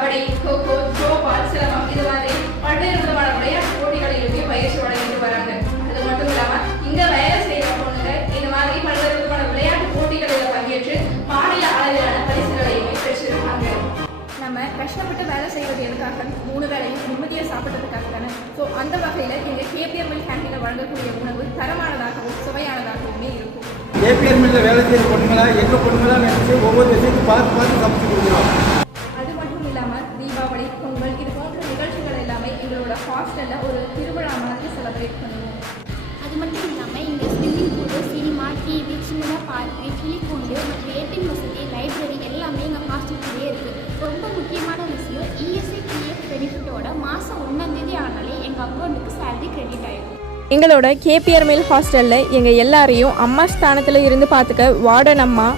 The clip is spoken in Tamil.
கபடி, கோகோ, த்ரோபால், சிலம்பம் இது மாதிரி பல்வேறு விதமான விளையாட்டு போட்டிகளிலுமே பயிற்சி வழங்கிட்டு வராங்க. அது மட்டும் இல்லாம இங்க வேலை செய்யற பொண்ணுங்க இந்த மாதிரி பல்வேறு விதமான விளையாட்டு போட்டிகளில் பங்கேற்று மாநில அளவிலான பரிசுகளையுமே பெற்றிருக்காங்க. நம்ம கஷ்டப்பட்டு வேலை செய்வது எதுக்காக? 3 வேளையும் நிம்மதியாக சாப்பிட்றதுக்காக தானே. ஸோ அந்த வகையில் எங்கள் கேபிஆர் மில் கேண்டீனில் வழங்கக்கூடிய உணவு தரமானதாகவும் சுவையானதாகவுமே இருக்கும். கேபிஆர் மில்லில் வேலை செய்கிற பொண்ணுங்களா எங்கள் பொண்ணுங்களா நினைச்சு ஒவ்வொரு விஷயத்தையும் பார்த்து சமைச்சு கொடுக்குறோம். அது மட்டும் இல்லாமல் தீபாவளி, பொங்கல் இது போன்ற நிகழ்ச்சிகள் எல்லாமே எங்களோட ஹாஸ்டலில் ஒரு திருவிழா மாதிரி செலிப்ரேட் பண்ணுவோம். அது மட்டும் இல்லாமல் இங்கே ஸ்விம்மிங் பூலு, சினிமா, டிவி, சின்னதாக பார்க்கு, கிளிக்கூண்டு மற்றும் ஏடிஎம் வசதி, லைப்ரரி எல்லாமே எங்கள் ஹாஸ்டல்லேயே இருக்குது. ரொம்ப முக்கியமான விஷயம் இஎஸ்ஐ பிஎஃப் பெனிஃபிட்டோட மாதம் 1ஆம் தேதி ஆனாலே எங்கள் அக்கௌண்ட்டுக்கு சேலரி கிரெடிட் ஆகிடும். எங்களோட கேபிஆர் மில் ஹாஸ்டலில் எங்கள் எல்லாரையும் அம்மா ஸ்தானத்தில் இருந்து பார்த்துக்க வார்டன் அம்மா,